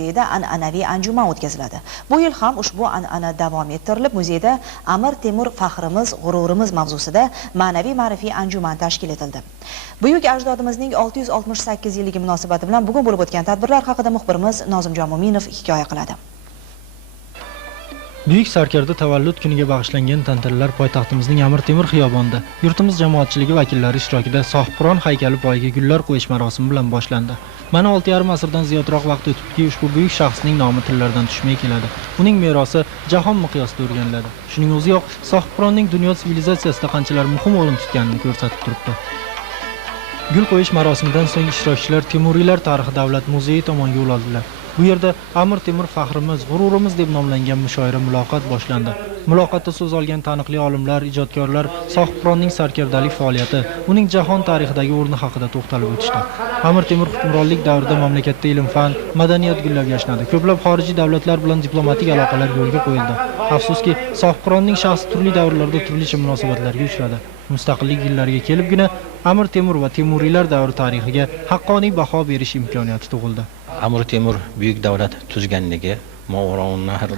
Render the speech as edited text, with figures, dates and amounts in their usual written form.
muzeyida an'anaviy anjuman o'tkaziladi. Bu yil ham ushbu an'ana davom ettirilib, muzeyda Amir Temur faxrimiz, g'ururimiz mavzusida ma'naviy-ma'rifiy anjuman tashkil etildi. Buyuk ajdodimizning 668 yilligi munosabati bilan bugun bo'lib o'tgan tadbirlar haqida muxbirimiz Nozimjon Mo'minov hikoya qiladi. Buyuk sarkarda tavallud kuniga bag'ishlangan tantanalar poytaxtimizning Amir Temur xiyobonida yurtimiz jamoatchiligi vakillari ishtirokida Sohibqiron haykali poyiga gullar qo'yish marosimi bilan boshlandi. Mana 6,5 asrdan ziyodroq vaqt o'tibki, ushbu buyuk shaxsning nomi tillardan tushmay keladi. Uning merosi jahon miqyosida o'rganiladi. Shuning o'ziyoq Sohibqironning dunyo sivilizatsiyasida qanchalar muhim o'rin tutganini ko'rsatib turibdi. Gul qo'yish marosimidan so'ng ishtirokchilar Temuriylar tarixi davlat muzeyi tomonga yo'l oldilar. Bu yerda Amir Temur faxrimiz, g'ururimiz deb nomlangan mushoira muloqot boshlandi. Muloqotda so'z olgan taniqli olimlar, ijodkorlar Sohibqironning sarkardalik faoliyati, uning jahon tarixidagi o'rni haqida to'xtalib o'tishdi. Amir Temur hukmronlik davrida mamlakatda ilm-fan, madaniyat gullab yashnadi. Ko'plab xorijiy davlatlar bilan diplomatik aloqalar yo'lga qo'yildi. Afsuski, Sohibqironning shaxsi turli davrlarda turlicha munosabatlarga uchradi. Mustaqillik yillariga kelibgina Amir Temur va Temuriylar davri tarixiga haqqoniy baho berish imkoniyati tug'ildi. Amir Temur buyuk davlat tuzganligi Movarounnahr